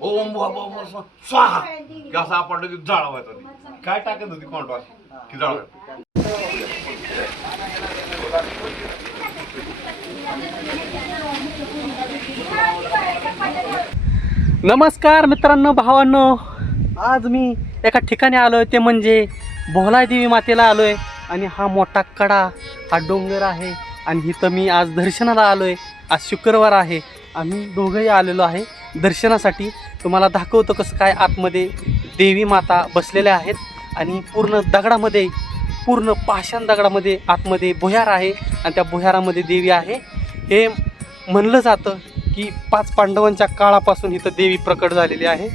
ओम बाबा स्वाहा की असं आपण की जाळवायचं होती. काय टाकत होती कोणता की जाळवायचं. नमस्कार मित्रांनो, भावांनो, आज मी एका ठिकाणी आलोय, ते म्हणजे भोलाई देवी मातेला आलोय. आणि हा मोठा कडा, हा डोंगर आहे. आणि इथं मी आज दर्शनाला आलोय. आज शुक्रवार आहे. आम्ही दोघंही आलेलो आहे दर्शनासाठी. तुम्हाला दाखवतो कसं काय आतमध्ये देवी माता बसलेल्या आहेत. आणि पूर्ण दगडामध्ये, पूर्ण पाषाण दगडामध्ये आतमध्ये भुयार आहे. आणि त्या भुयारामध्ये देवी आहे. हे म्हणलं जातं की 5 पांडवांच्या काळापासून इथं देवी प्रकट झालेली आहे.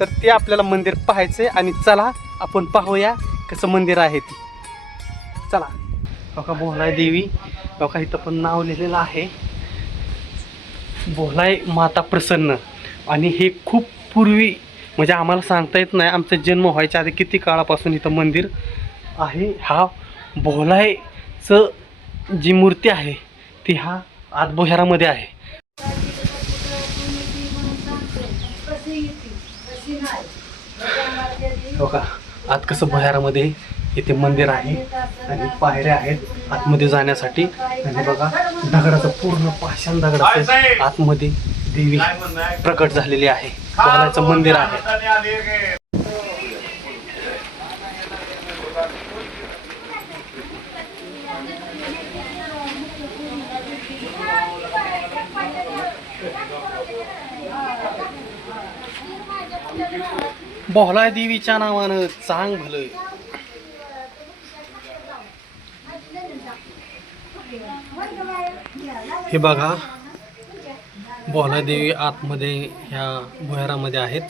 तर ते आपल्याला मंदिर पाहायचं आहे. आणि चला आपण पाहूया कसं मंदिर आहे ते. चला. बघा भोलाई देवी, बघा इथं पण नाव लिहिलेलं आहे, भोलाई माता प्रसन्न. आणि हे खूप पूर्वी, म्हणजे आम्हाला सांगता येत नाही, आमचा जन्म व्हायच्या आधी किती काळापासून इथं मंदिर आहे. हा भोलाईचं जी मूर्ती आहे ती हा आत भुयारामध्ये आहे. बघा आत कसं भुयारामध्ये इथे मंदिर आहे. आणि पायऱ्या आहेत आतमध्ये जाण्यासाठी. आणि बघा दगडाचं पूर्ण पाषाण दगडाचं आतमध्ये देवी प्रकट झालेली आहे. भोलाईचं मंदिर आहे. भोलाई देवीच्या नावानं चांग भलं. हे बघा भोलाई देवी आतमध्ये ह्या भुयारामध्ये आहेत.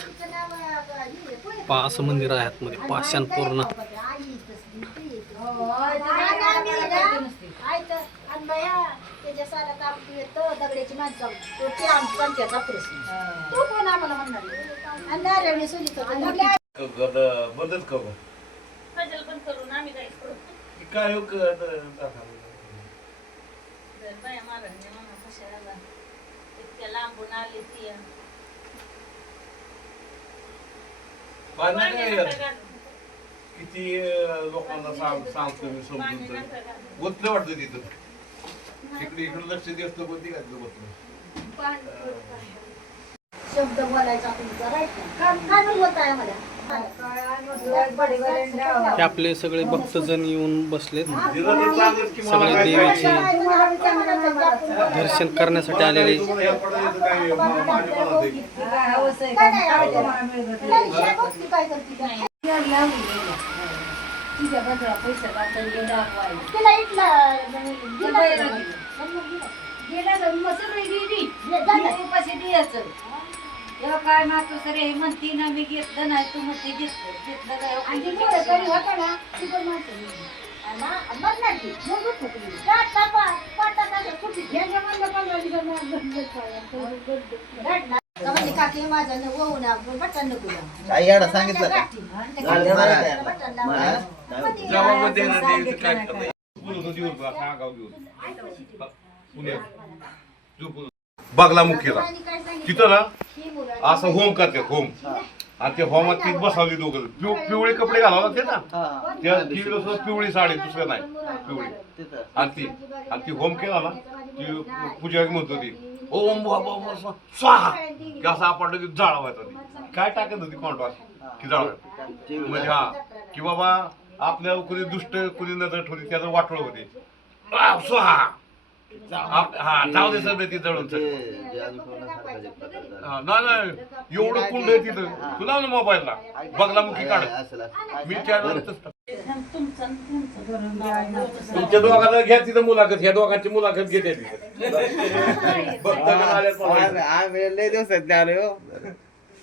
असं मंदिर आहे आतमध्ये पाषाण पूर्ण. किती लोकांना सांगतो मी, समजून गोतलं वाटतं तिथं. इकडे इकडे लक्ष देत होती का शब्द बोलायचा हे आपले सगळे भक्तजण येऊन बसलेत. सगळे देवीचे दर्शन करण्यासाठी आलेले. काय मागतो सर हे म्हणती ना, मी घेतलं नाही, तू म्हणते घेतलं काकी माझा सांगितलं बगला मुख्यला तिथं ना असं होम करतात. होम आणि ते होमात ती बसावली दोघं. पिवळे कपडे घालावं लागते ना, त्या पिवळी साडी, दुसरं नाही पिवळी. आणि ती होम केला ना, ती पूजा म्हणत होती ओम बाबा स्वाहा की असं आपण की जाळवायचं होती. काय टाकत होती कोणता की जाळवायचं. म्हणजे हा की बाबा आपल्याला कुणी दुष्ट कुणी नजर ठेवली त्याचं वाटोळ होते. स्वाहा हा जाऊ दे सगळं ती जळून. नाही एवढं कुंड आहे तिथं. तुला ना मोबाईलला बगला मुखी काढ. मी तुमच्या दोघांना घ्या तिथं मुलाखत. ह्या दोघांची मुलाखत घेते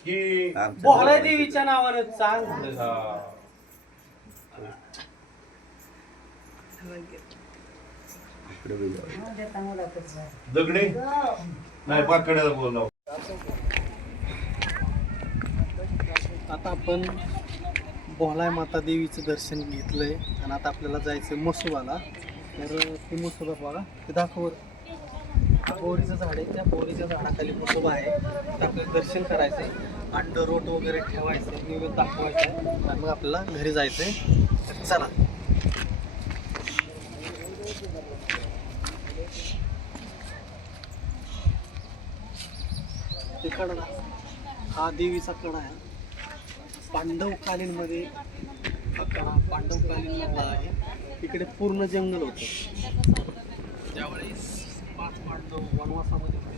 की भोलाई देवीच्या नावानं चांग दगडे नाही पाकड्याला बोललो. आता आपण भोलाई माता देवीचं दर्शन घेतलंय. आणि आता आपल्याला जायचं मसोबाला. तर ते मसोबा बघा, ते दाखव. बोरीचं झाड आहे, त्या बोरीच्या झाडाखाली कुटुंब आहे. तर आपल्याला दर्शन करायचं आहे, अंडररोट वगैरे ठेवायचं आहे, निवेद दाखवायचं आहे आणि मग आपल्याला घरी जायचं आहे. तर चला. ते कडा हा देवीचा कडा आहे. पांडवकालीनमध्ये हा कडा पांडवकालीन मधला आहे. इकडे पूर्ण जंगल होतं. त्यावेळेस 5 पांडव वनवासामध्ये होते.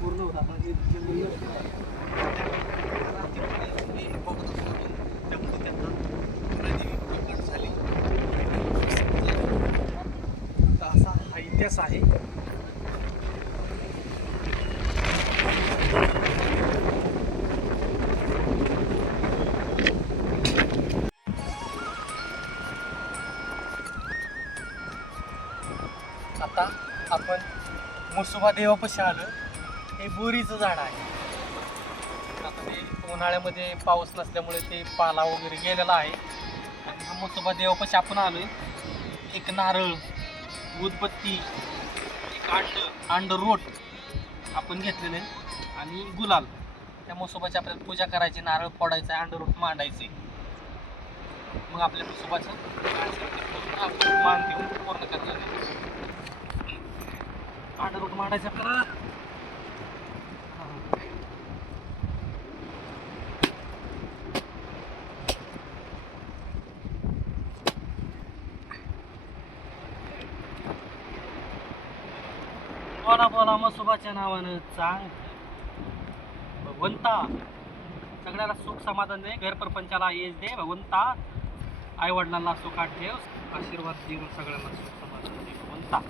पूर्ण होता म्हणजे जंगल त्यामध्ये त्यांना कुलदेवी प्रकट झाली. तर असा हा इतिहास आहे. आता आपण मुसोबा देवापाशी आलो. हे बोरीचं झाड आहे. आता ते उन्हाळ्यामध्ये पाऊस नसल्यामुळे ते पाला वगैरे गेलेला आहे. आणि हा मुसोबा देवापाशी आपण आलोय. एक नारळ, उदबत्ती, एक अंड रोट आपण घेतलेलं आहे आणि गुलाल. त्या मुसोबाची आपल्याला पूजा करायची, नारळ फोडायचा, अंड रोट मांडायचे. मग आपल्या मुसोबाचं आपण मान देऊन पूर्ण करणार आहे. अंडररूट मांडायचं आपल्याला. बोला बोला मसोबाच्या नावानं चांग भगवंता सगळ्याला सुख समाधान दे, घर प्रपंचाला यश दे भगवंता. आई वडिलांना सुखात ठेव, आशीर्वाद देऊन सगळ्यांना सुख समाधान दे भगवंता.